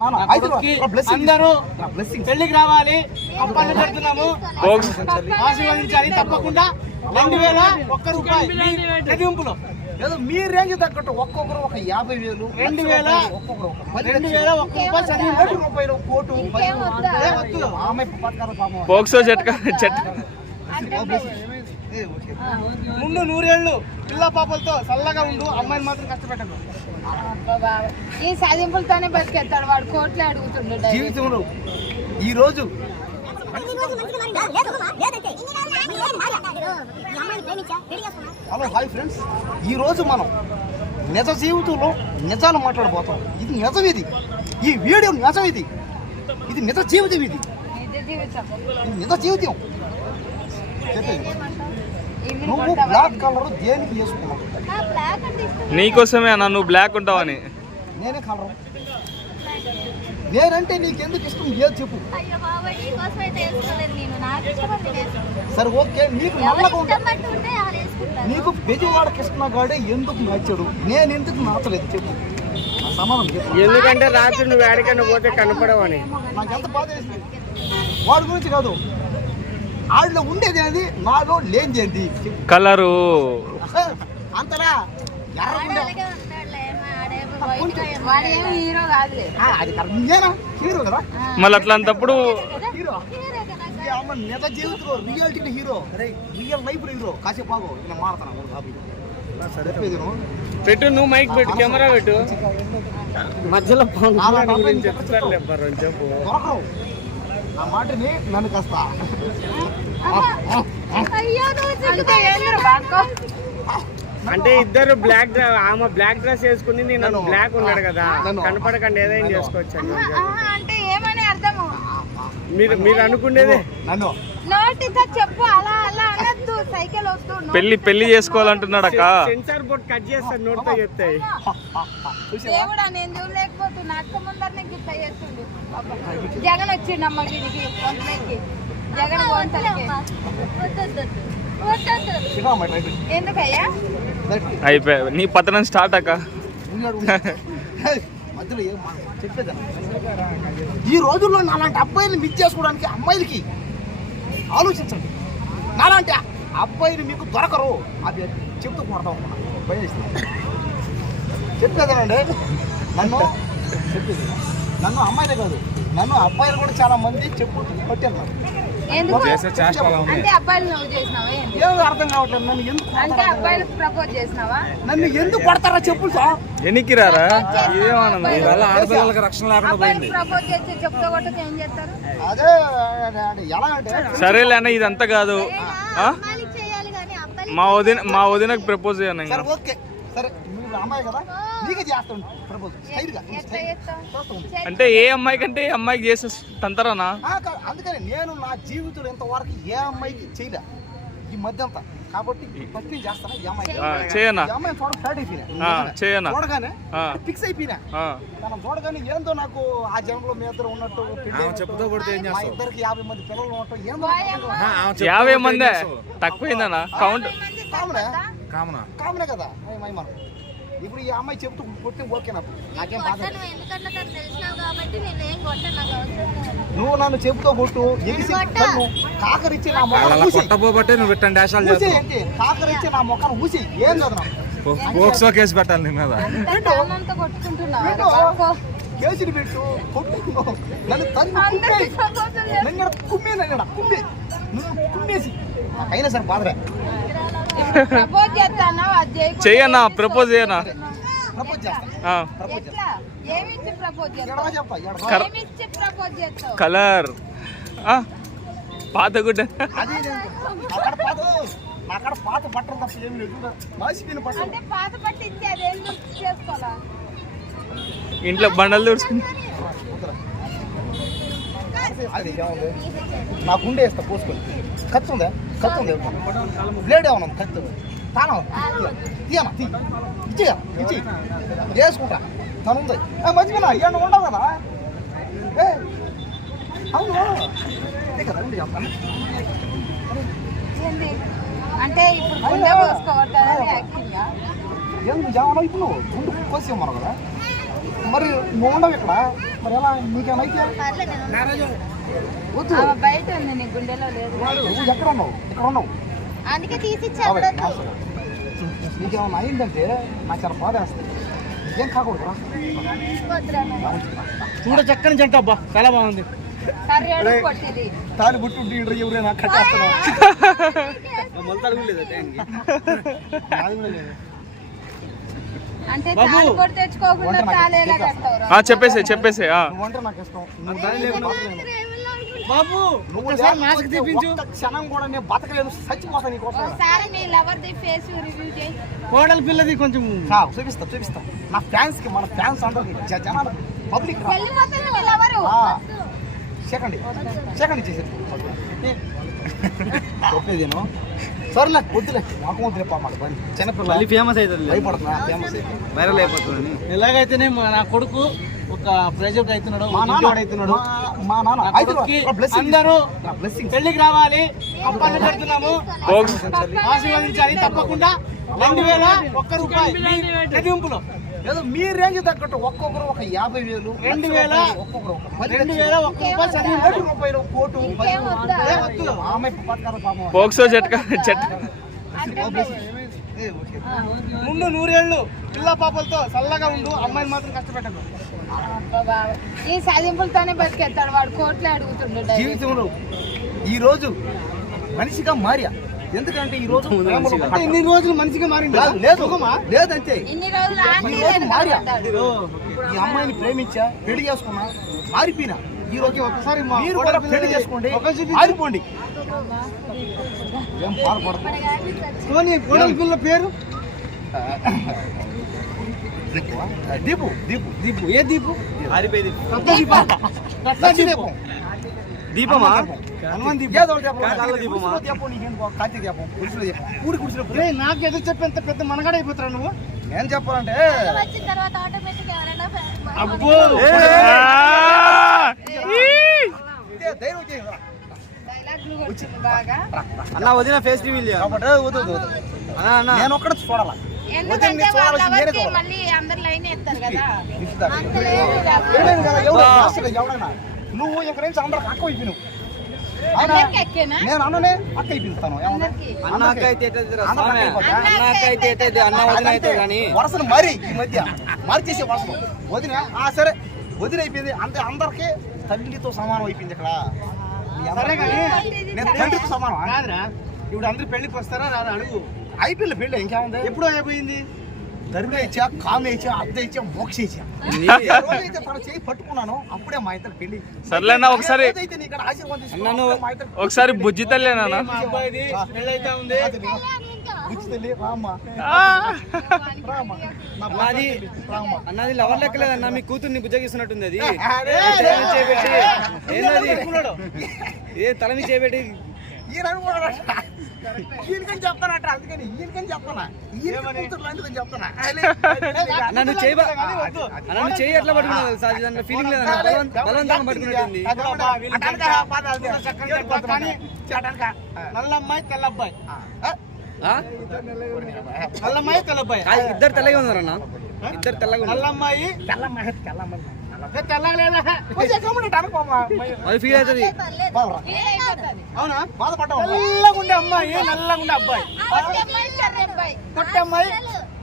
అందరూ పెళ్లికి రావాలి, అప్పలు పెడుతున్నాము, ఆశీర్వదించాలి. తప్పకుండా 2000 రూపాయి చదివింపులో ఏదో మీ రేంజ్ తగ్గట్టు ఒక్కొక్కరు ఒక 50,000, 2000 రూపాయలు కోటు పోక్సో ముందు 100 ఏళ్ళు పిల్ల పాపలతో చల్లగా ఉండు, అమ్మాయిని మాత్రం కష్టపెట్టను. ఈ సాధింపులతోనే బతికేస్తాడు వాడు, కోట్లు అడుగుతుండు జీవితంలో. ఈ రోజు హలో హాయ్ ఫ్రెండ్స్, ఈ రోజు మనం నిజ జీవితంలో నిజాలు మాట్లాడబోతాం. ఇది నిజం, ఈ వీడియో నిజం, ఇది నిజ జీవితం, ఇది నిజ జీవితం. నువ్వు బ్లాక్ కలర్ దేనికి వేసుకున్నావు? నీకోసమే అన్న, నువ్వు బ్లాక్ ఉంటావని. నేనే కలర్, నేనంటే నీకెందుకు ఇష్టం ఏది చెప్పు. సరే ఓకే, నీకు నీకు బెజవాడ కృష్ణ గాడే ఎందుకు నచ్చాడు, నేను ఎందుకు నచ్చలేదు చెప్పు. సమానం చెప్పు. ఎందుకంటే రాత్రి నువ్వు ఎక్కడికైనా పోతే కనపడవని నాకు ఎంత బాధ వేసింది. వాడి గురించి కాదు, ఆడిలో ఉండేది అది, నాలో లేనిది ఏంటి కలరు అంతలా హీరో కాదులే, అది నేనా హీరో కదా. మళ్ళీ అట్లాంటప్పుడు హీరో నిజ జీవితంలో reality hero, real life hero. కాసేపు బాగో నేను మారుతాను పెట్టు, నువ్వు మైక్ పెట్టు, కెమెరా పెట్టు, మధ్యలో చెప్పు. ఆ మాటని నన్ను కాస్త అంటే ఇద్దరు బ్లాక్, ఆమె బ్లాక్ డ్రెస్ వేసుకుని నేను బ్లాక్ ఉన్నాడు కదా, కనపడకండి ఏదైనా చేసుకోవచ్చు. అంటే ఏమని అర్థము? మీరు అనుకునేది నన్ను చెప్పు, అలా అలా అనద్దు. సైకిల్ వస్తుంది, పెళ్లి చేసుకోవాలంటున్నాడు అక్క. సెన్సార్ బోర్డ్ కట్ చేస్తాను, నోట్తో చెప్తాయి. దేవుడా, నేను చూడలేకపోతున్నా, అక్క ముందర నీకు ఇట్లా చేస్తుండు. జగన్ వచ్చిండమ్మ వీడికి, జగన్ ఎందుకయ్యా అయిపోయా నీ పతనం స్టార్ట్ అక్క. మధ్యలో ఏం చెప్పేదా? ఈ రోజుల్లో నాలాంటి అబ్బాయిని మిస్ చేసుకోవడానికి అమ్మాయిలకి ఆలోచించండి. నాలాంటి అబ్బాయిలు మీకు దొరకరు, అది చెప్తూ కొడతాం. చెప్పేదానండి, నన్ను అమ్మాయిలే కాదు, నన్ను అబ్బాయిలు కూడా చాలా మంది చెప్పు పట్టారు. అంటే అబ్బాయిలు నువ్వు చేసినావా? ఏదో అర్థం కావట్లేదు. నన్ను ఎందుకు అంటే అబ్బాయిలకు ప్రపోజ్ చేసినావా? నన్ను ఎందుకు కొడతారా చెప్పు సార్. ఎన్నికి రారా ఆడపిల్లలకి రక్షణ లేకుండా పోయింది. ప్రపోజ్ చేసి చెప్తా కొట్టక ఏం చేస్తారు? అదే ఎలా అంటే సరేలే అన్న, ఇదంతా కాదు. మా వదినకు ప్రపోజ్ చేయను. సరే ఓకే, సరే మీరు అమ్మాయి కదా, నీకే చేస్తాను ప్రపోజ్. అంటే ఏ అమ్మాయి కంటే ఏ అమ్మాయికి చేసే తంతరానా? అందుకని నేను నా జీవితంలో ఇంతవరకు ఏ అమ్మాయికి చేయలే ఈ మధ్య అంతా. కాబట్టి ఫస్ట్ చేస్తాను ఈ అమ్మాయి చేయనా, చేయనా చూడగానే ఫిక్స్ అయిపోయినా. మనం చూడగానే ఏందో నాకు ఆ జన్మలో మీ ఇద్దరు ఉన్నట్టు, మా ఇద్దరికి 50 మంది పిల్లలు ఉన్నట్టు, ఏందో 50 మంది తక్కువైందనా కౌంట్? కామనే కదా మనం. ఇప్పుడు ఈ అమ్మాయి చెప్తూ కొట్టి ఓకే, నాకు నాకేం బాధ. నువ్వు నన్ను చెబుతూ కొట్టు, ఎగిసి కాకరిచ్చి నా మొక్కను కాకరిచ్చి నా మొక్కను ఊసి ఏం కదా కేసు పెట్టాలి నీ మీద. కేసులు పెట్టు, కొట్టు, నన్ను తను కుమ్మేసి అయినా సరే బాధరా. చెయ్యన్నా, ప్రపోజ్ చేయనా? కలర్ పాత గుడ్డ, అక్కడ పాత బట్టలు తప్ప ఏమి లేదు, మాసిపోయిన బట్టలు. ఇంట్లో బండలు దూర్చుకుని నాకుండే వేస్తా పోసుకొని. ఖర్చు ఉందా? ఖర్చు ఉంది, బ్లేడ్ ఏమన్నా ఖర్చు తాను తీయనా, ఇచ్చి వేసుకుంటా. తను ఉంది మంచిగా ఏమన్నా ఉండవు కదా. అవును కదా చెప్తాను. అంటే ఇప్పుడు ఎందుకు జామలో ఇప్పుడు నువ్వు గుండు కోసేమన్నావు కదా, మరి నువ్వు ఉండవు ఇక్కడ మరి ఎలా నీకేమైతే వద్దు ఆమె బయట ఉంది నీ గుండెలో లేదు నువ్వు ఎక్కడ ఉన్నావు ఇక్కడ ఉన్నావు అందుకే తీసిచ్చి కాబట్టి నీకేమన్నా అయిందంటే నాకు చాలా బాధ వేస్తుంది ఏం కాకూడదు చూడ చక్కని జంట అబ్బా చాలా బాగుంది. కర్రీ కొట్టిది తాను పుట్టుంటే ఎవరైనా కట్టేస్తున్నావు అంటే తాళి కొట్టి తెచ్చుకోకుండా తాళేలా కడతావురా? చెప్పేసే నువ్వంటే నాకు ఇష్టం బాబు నువ్వు ఒకసారి మాస్క్ తీపించు. ఒక్క క్షణం కూడా నేను బతకలేను చచ్చిపోతా నీకోసం ఒకసారి నీ లవర్ ది ఫేస్ రివ్యూ చేయి. కోడలి పిల్లది కొంచెం చూపిస్తా నా ఫ్యాన్స్ కి మన ఫ్యాన్స్ అందరికి జనాలు పబ్లిక్ వెళ్ళిపోతుంది నీ లవరు. సెకండ్ చేసేది చెప్పేదేను సరేలే వద్దులే నాకు వద్దులే పామాట చిన్నపిల్లలు ఫేమస్ అవుతుంది, భయపడుతున్నా ఫేమస్ అయితే వైరల్ అయిపోతుంది. ఎలాగైతేనే నా కొడుకు ఒక ప్రెజెంట్ అవుతున్నాడు, మా నాన్న అవుతున్నాడు. మా నాన్న నా కొడుక్కి అందరూ పెళ్లికి రావాలి, అప్పట్లు పెడుతున్నాము, ఆశీర్వదించాలి తప్పకుండా. 2000 రూపాయలు చదివింపులో ఏదో మీ రేంజ్ తగ్గట్టు ఒక్కొక్కరు ఒక 50,000 2000 ఒక్కొక్కరు రూపాయలు చదివింపు. రూపాయలు కోటు ఇంకేం వద్దా? ఆమె పథకాల పాపం పోక్సో చెట్టు ముందు 100 ఏళ్ళు పిల్ల పాపలతో చల్లగా ఉండు, అమ్మాయిని మాత్రం కష్టపెట్టకు. ఈ సాధింపులతోనే బతికెత్తాడు వాడు, కోట్లే అడుగుతుండే జీవితంలో ఈ రోజు మనిషిగా మారియా. ఎందుకంటే ఈ రోజు అంటే ఇన్ని రోజులు మంచిగా మారింది లేదంతే ఇన్ని రోజులు ఈ రోజు మారియా. ఈ అమ్మాయిని ప్రేమించా, పెళ్లి చేసుకున్నా, మారిపోయినా. ఈ రోజు ఒకసారి మీరు కూడా పెళ్లి చేసుకోండి, మారిపోండి. ఏం బాధపడదు. కోడలి పిల్ల పేరు దీపు దీపు దీపు. ఏ దీపు? దీపమా నాకు ఎదురు చెప్పేంత పెద్ద మనగాడ అయిపోతారా నువ్వు? ఏం చెప్పాలంటే వచ్చిన తర్వాత ఆటోమేటిక్ ఎవరైనా అబ్బో ధైర్యం చేయండి. డైలాగ్లు కొడుతుంది బాగా. అన్న వదిన ఫేస్ రివీల్ నేను ఒక్కడ చూడాలా ఎందుకంటే వాళ్ళ లవర్కి మళ్ళీ అందరు లైన్ ఎత్తారు కదా. అంత లేదు ఎవడైనా నువ్వు ఇక్కడ నుంచి అందరికి అక్క అయిపోయినావు. అందరికి ఎక్కేనా? నేను అన్ననే అక్క అయిపోతాను. వరసను మరి ఈ మధ్య మార్చేసే వరసను వదిన సరే వదిన అయిపోయింది అంటే అందరికి తల్లితో సమానం అయిపోయింది ఇక్కడ. సరే కానీ నేను తండ్రితో సమానం కాదురా, ఇప్పుడు అందరూ పెళ్లికి వస్తారా రాదా అడుగు. అయిపోయింది పెళ్ళి ఇంకేముంది. ఎప్పుడో అయిపోయింది. ధర్మ ఇచ్చా, కామె ఇచ్చా, అద్దె ఇచ్చా, మోక్ష ఇచ్చా. రోజైతే తన చేయి పట్టుకున్నాను అప్పుడే మా ఇద్దరు పెళ్లి. సర్లేనా ఒకసారి ఆశీర్వాదం ఒకసారి బుజ్జి తల్లేనా మా అబ్బాయిది పెళ్లి అయితే ఉంది. అన్నది లవర్ లెక్కలేదన్న, మీ కూతుర్ని బుజ్జగిస్తున్నట్టుంది. అది ఏ తల మీద చేయబెట్టి ఈయనకని చెప్తానట, అందుకని ఈయనకని చెప్తానా, చెప్తానా నన్ను నన్ను చేయి ఎట్లా పట్టుకున్నా తెలుసా? దాంట్లో ఫీలింగ్ లేదన్న, బలవంతంగా పట్టుకున్నట్టుంది. నల్లమ్మాయి తెల్లబ్బాయి, నల్లమ్మాయి తెల్లబ్బాయి, ఇద్దరు తెల్లగా ఉన్నారన్న, ఇద్దరు తెల్లగా ఉన్నారు. నల్లమ్మాయి అది ఫీల్ అవుతుంది. అవునా? బాధపడ్డావు. నల్లగుండే అమ్మాయి, నల్లగుండే అబ్బాయి, పొట్టి అమ్మాయి,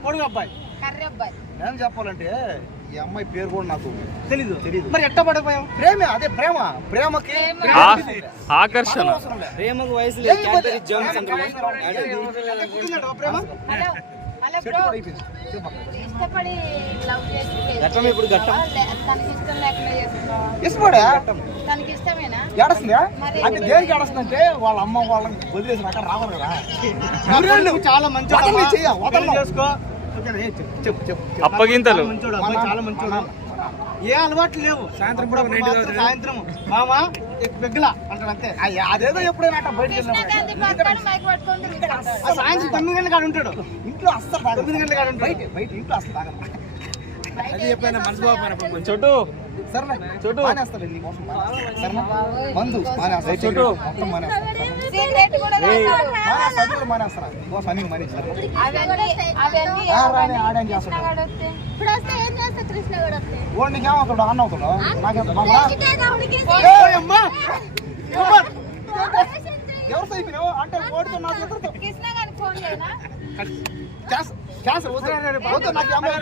పొడుగు అబ్బాయి. కర్రీ అబ్బాయి. ఏం చెప్పాలంటే ఈ అమ్మాయి పేరు కూడా నాకు తెలీదు. తెలీదు. మరి ఎట్ట పడిపోయాం? ప్రేమే, అదే ప్రేమ. ప్రేమకి ఆకర్షణ. ప్రేమకు వయసు లేదు, క్యాడ్బరీ జోన్స్ అంటారు. గుర్తున్నాడా ప్రేమ? హలో హలో బ్రో, ఇష్టపడి లవ్ చేసి ఘట్టం ఇప్పుడు ఘట్టం. తనకి ఇష్టం లేకుండా చేస్తున్నావా? ఇష్టపడా తనకి ఇష్టమేనా? ఏడస్తుందా? అంటే దేనికి ఏడస్తుందంటే వాళ్ళ అమ్మ వాళ్ళని వదిలేసి అక్కడ రావాలి కదా. నువ్వు చాలా మంచి వదలని చెయ్య, వదలను. చేసుకో. చెప్పు అప్పగింతలు. మంచోడు అబ్బాయి, చాలా మంచోడు. ఏ అలవాట్లు లేవు. సాయంత్రం కూడా సాయంత్రం మామా పెగ్గలా అంటాడు అంతే. అదేదో ఎప్పుడైనా అట్ట బయటకు కృష్ణకాంతి పక్కన మైక్ పట్టుకొని తిరుగుతాడు. సాయంత్రం 9 గంటల కాడ ఉంటాడు. ఇంట్లో అస్సలు తాగదు. 9 గంటల కాడ ఉంటాడు. బయట ఇంట్లో అసలు తాగదు. అది ఎప్పుడైనా మనసు బాగుపోయినప్పుడు చోటు సరేనా మానేస్తాను నీకోసం సరేనా మందు మానేస్తాను చుట్టూ. మొత్తం మానేస్తాను సిగరెట్ కూడా తాగాడు. మానేస్తాను నీకోసం అన్ని మానేస్తాను అవన్నీ ఆడేం చేస్తాడు కృష్ణగాడు వస్తే. ఇప్పుడు వస్తే ఏం చేస్తా కృష్ణగాడు వస్తే? వాడు నీకేమవుతాడు అన్న అవుతాడు నాకెంత ఎవరితో అయిపోయినావు అంటే ఓడితో నాకు ఎదురుతో కృష్ణగాడికి ఫోన్ చేయనా? క్యాన్సర్ వద్దు నాకు ఈ అమ్మాయి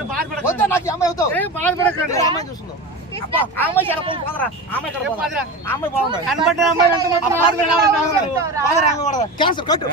వద్దు నాకు ఈ అమ్మాయి వద్దు బాధపడకండి. ఏ అమ్మాయి చూస్తుందో అబ్బా ఆ అమ్మాయి చాలా బాగుంది పోదరా ఆ అమ్మాయి చాలా బాగుంది ఆ అమ్మాయి బాగుంది కనబడ్డ అమ్మాయి ఎంత మంది క్యాన్సర్ కట్టు